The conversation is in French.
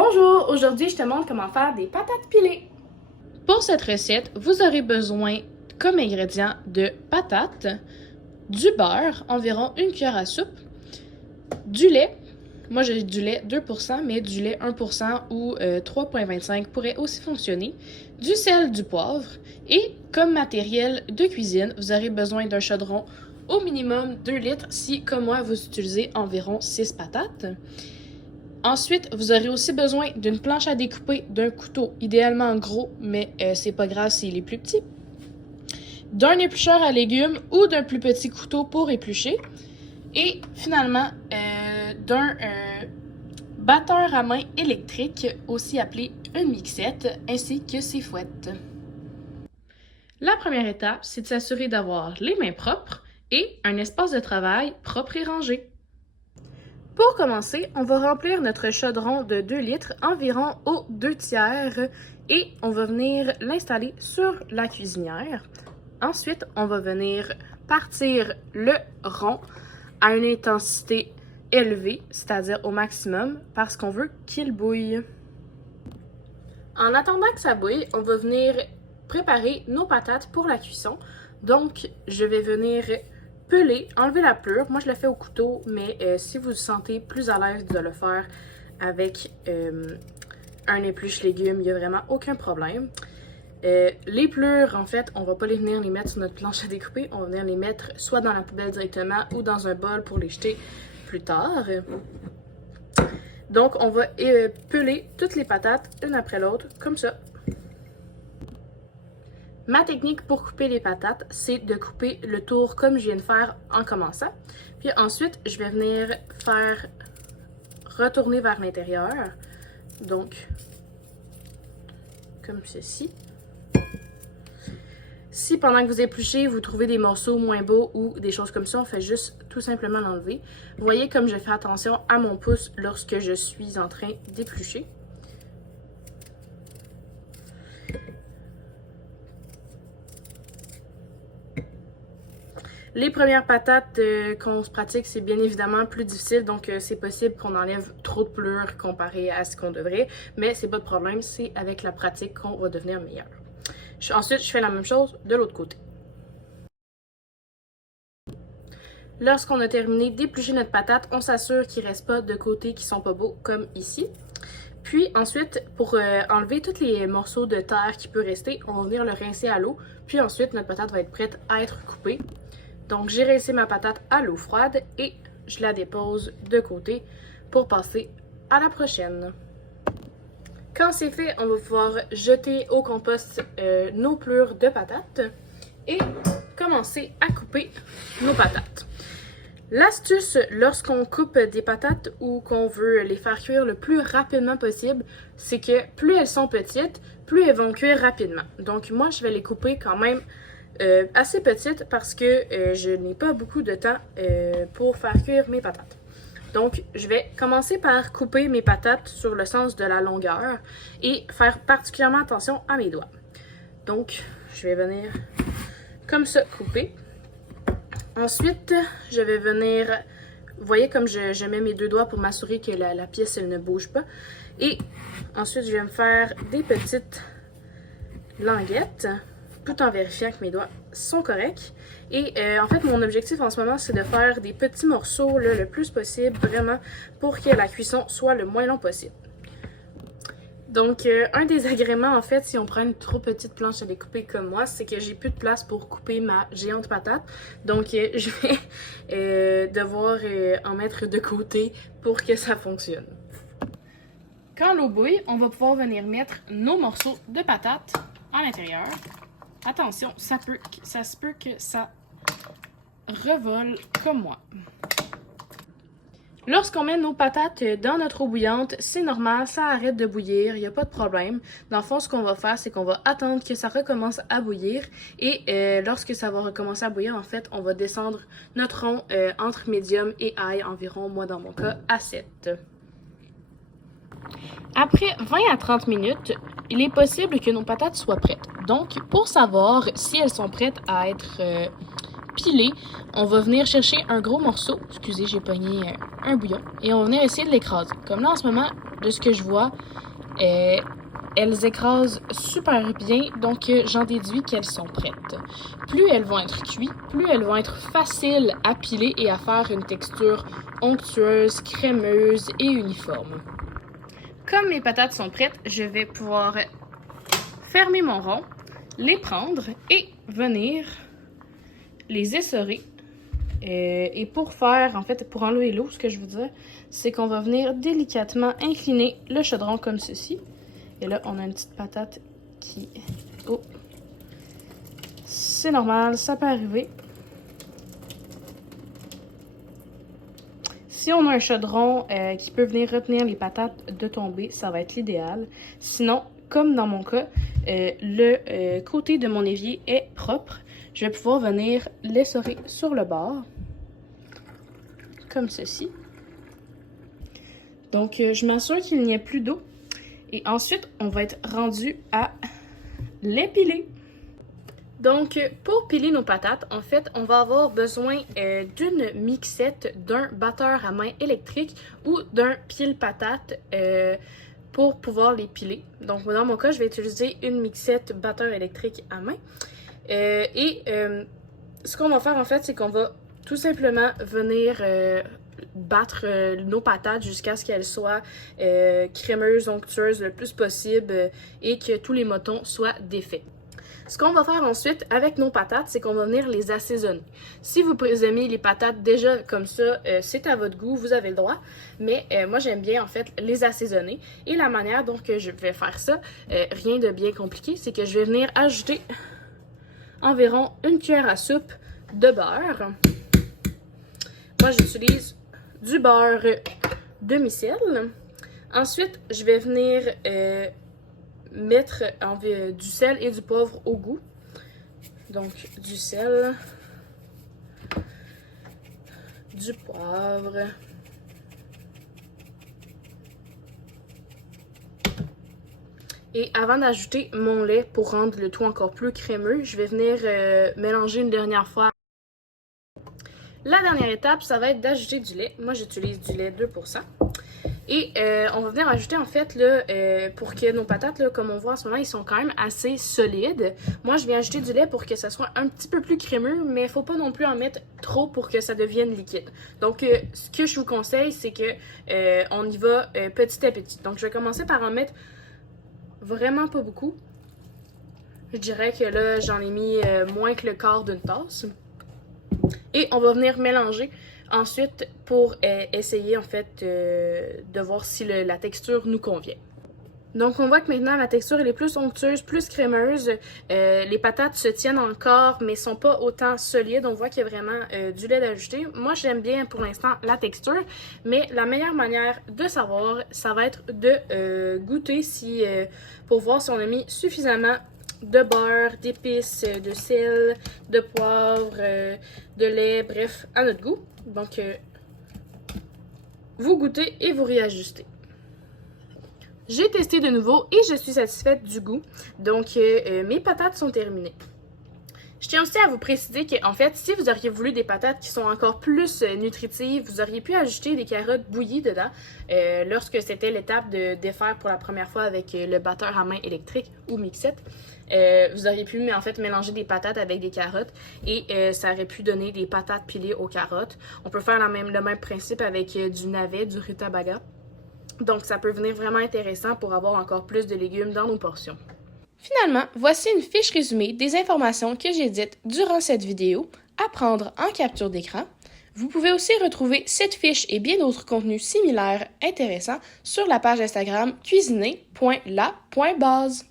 Bonjour, aujourd'hui je te montre comment faire des patates pilées. Pour cette recette, vous aurez besoin comme ingrédients de patates, du beurre, environ 1 cuillère à soupe, du lait, moi j'ai du lait 2%, mais du lait 1% ou 3,25 pourrait aussi fonctionner, du sel, du poivre, et comme matériel de cuisine, vous aurez besoin d'un chaudron au minimum 2 litres si, comme moi, vous utilisez environ 6 patates. Ensuite, vous aurez aussi besoin d'une planche à découper, d'un couteau, idéalement gros, mais c'est pas grave s'il est plus petit, d'un éplucheur à légumes ou d'un plus petit couteau pour éplucher, et finalement d'un batteur à main électrique, aussi appelé une mixette, ainsi que ses fouettes. La première étape, c'est de s'assurer d'avoir les mains propres et un espace de travail propre et rangé. Pour commencer, on va remplir notre chaudron de 2 litres environ aux 2/3 et on va venir l'installer sur la cuisinière. Ensuite, on va venir partir le rond à une intensité élevée, c'est-à-dire au maximum, parce qu'on veut qu'il bouille. En attendant que ça bouille, on va venir préparer nos patates pour la cuisson. Donc, je vais venir peler, enlever la pelure. Moi, je le fais au couteau, mais si vous vous sentez plus à l'aise de le faire avec un épluche légumes, il n'y a vraiment aucun problème. Les pelures, en fait, on va pas venir les mettre sur notre planche à découper. On va venir les mettre soit dans la poubelle directement ou dans un bol pour les jeter plus tard. Donc, on va peler toutes les patates, une après l'autre, comme ça. Ma technique pour couper les patates, c'est de couper le tour comme je viens de faire en commençant. Puis ensuite, je vais venir faire retourner vers l'intérieur. Donc, comme ceci. Si pendant que vous épluchez, vous trouvez des morceaux moins beaux ou des choses comme ça, on fait juste tout simplement l'enlever. Vous voyez comme je fais attention à mon pouce lorsque je suis en train d'éplucher. Les premières patates qu'on se pratique, c'est bien évidemment plus difficile, donc c'est possible qu'on enlève trop de pelure comparé à ce qu'on devrait, mais c'est pas de problème, c'est avec la pratique qu'on va devenir meilleur. Ensuite, je fais la même chose de l'autre côté. Lorsqu'on a terminé d'éplucher notre patate, on s'assure qu'il ne reste pas de côtés qui sont pas beaux, comme ici. Puis ensuite, pour enlever tous les morceaux de terre qui peuvent rester, on va venir le rincer à l'eau, puis ensuite notre patate va être prête à être coupée. Donc, j'ai rincé ma patate à l'eau froide et je la dépose de côté pour passer à la prochaine. Quand c'est fait, on va pouvoir jeter au compost nos pelures de patates et commencer à couper nos patates. L'astuce lorsqu'on coupe des patates ou qu'on veut les faire cuire le plus rapidement possible, c'est que plus elles sont petites, plus elles vont cuire rapidement. Donc, moi, je vais les couper quand même assez petite parce que je n'ai pas beaucoup de temps pour faire cuire mes patates. Donc, je vais commencer par couper mes patates sur le sens de la longueur et faire particulièrement attention à mes doigts. Donc, je vais venir comme ça couper. Ensuite, je vais venir, vous voyez comme je mets mes 2 doigts pour m'assurer que la pièce elle ne bouge pas. Et ensuite, je vais me faire des petites languettes, tout en vérifiant que mes doigts sont corrects. Et en fait, mon objectif en ce moment, c'est de faire des petits morceaux là, le plus possible, vraiment, pour que la cuisson soit le moins long possible. Donc, un des agréments, en fait, si on prend une trop petite planche à découper comme moi, c'est que j'ai plus de place pour couper ma géante patate. Donc, je vais devoir en mettre de côté pour que ça fonctionne. Quand l'eau bouille, on va pouvoir venir mettre nos morceaux de patates à l'intérieur. Attention, ça se peut que ça revole comme moi. Lorsqu'on met nos patates dans notre eau bouillante, c'est normal, ça arrête de bouillir, il n'y a pas de problème. Dans le fond, ce qu'on va faire, c'est qu'on va attendre que ça recommence à bouillir. Et lorsque ça va recommencer à bouillir, en fait, on va descendre notre rond entre médium et high, environ, moi dans mon cas, à 7. Après 20 à 30 minutes, il est possible que nos patates soient prêtes. Donc, pour savoir si elles sont prêtes à être pilées, on va venir chercher un gros morceau. Excusez, j'ai pogné un bouillon. Et on va venir essayer de l'écraser. Comme là, en ce moment, de ce que je vois, elles écrasent super bien, donc j'en déduis qu'elles sont prêtes. Plus elles vont être cuites, plus elles vont être faciles à piler et à faire une texture onctueuse, crémeuse et uniforme. Comme mes patates sont prêtes, je vais pouvoir fermer mon rond, les prendre et venir les essorer. Et pour faire, en fait, pour enlever l'eau, ce que je veux dire, c'est qu'on va venir délicatement incliner le chaudron comme ceci. Et là, on a une petite patate qui... Oh! C'est normal, ça peut arriver. Si on a un chaudron qui peut venir retenir les patates de tomber, ça va être l'idéal. Sinon, comme dans mon cas, le côté de mon évier est propre. Je vais pouvoir venir l'essorer sur le bord, comme ceci. Donc, je m'assure qu'il n'y ait plus d'eau. Et ensuite, on va être rendu à les piler. Donc, pour piler nos patates, en fait, on va avoir besoin d'une mixette, d'un batteur à main électrique ou d'un pile-patate pour pouvoir les piler. Donc, dans mon cas, je vais utiliser une mixette batteur électrique à main. Ce qu'on va faire, en fait, c'est qu'on va tout simplement venir battre nos patates jusqu'à ce qu'elles soient crémeuses, onctueuses le plus possible et que tous les motons soient défaits. Ce qu'on va faire ensuite avec nos patates, c'est qu'on va venir les assaisonner. Si vous aimez les patates déjà comme ça, c'est à votre goût, vous avez le droit. Mais moi, j'aime bien en fait les assaisonner. Et la manière dont je vais faire ça, rien de bien compliqué, c'est que je vais venir ajouter environ une cuillère à soupe de beurre. Moi, j'utilise du beurre demi-sel. Ensuite, je vais venir mettre du sel et du poivre au goût. Donc, du sel, du poivre, et avant d'ajouter mon lait pour rendre le tout encore plus crémeux, je vais venir mélanger une dernière fois. La dernière étape, ça va être d'ajouter du lait. Moi, j'utilise du lait 2%. Et on va venir ajouter en fait là, pour que nos patates, là, comme on voit en ce moment, ils sont quand même assez solides. Moi, je viens ajouter du lait pour que ça soit un petit peu plus crémeux, mais il ne faut pas non plus en mettre trop pour que ça devienne liquide. Donc, ce que je vous conseille, c'est que on y va petit à petit. Donc, je vais commencer par en mettre vraiment pas beaucoup. Je dirais que là, j'en ai mis moins que le quart d'une tasse. Et on va venir mélanger ensuite pour essayer en fait de voir si la texture nous convient. Donc on voit que maintenant la texture elle est plus onctueuse, plus crémeuse. Les patates se tiennent encore mais sont pas autant solides. On voit qu'il y a vraiment du lait d'ajouter. Moi j'aime bien pour l'instant la texture, mais la meilleure manière de savoir, ça va être de goûter pour voir si on a mis suffisamment de beurre, d'épices, de sel, de poivre, de lait, bref, à notre goût. Donc, vous goûtez et vous réajustez. J'ai testé de nouveau et je suis satisfaite du goût. Donc, mes patates sont terminées. Je tiens aussi à vous préciser qu'en fait, si vous auriez voulu des patates qui sont encore plus nutritives, vous auriez pu ajouter des carottes bouillies dedans lorsque c'était l'étape de défaire pour la première fois avec le batteur à main électrique ou mixette. Vous auriez pu en fait mélanger des patates avec des carottes et ça aurait pu donner des patates pilées aux carottes. On peut faire le même principe avec du navet, du rutabaga. Donc ça peut venir vraiment intéressant pour avoir encore plus de légumes dans nos portions. Finalement, voici une fiche résumée des informations que j'ai dites durant cette vidéo à prendre en capture d'écran. Vous pouvez aussi retrouver cette fiche et bien d'autres contenus similaires intéressants sur la page Instagram cuisiner.la.base.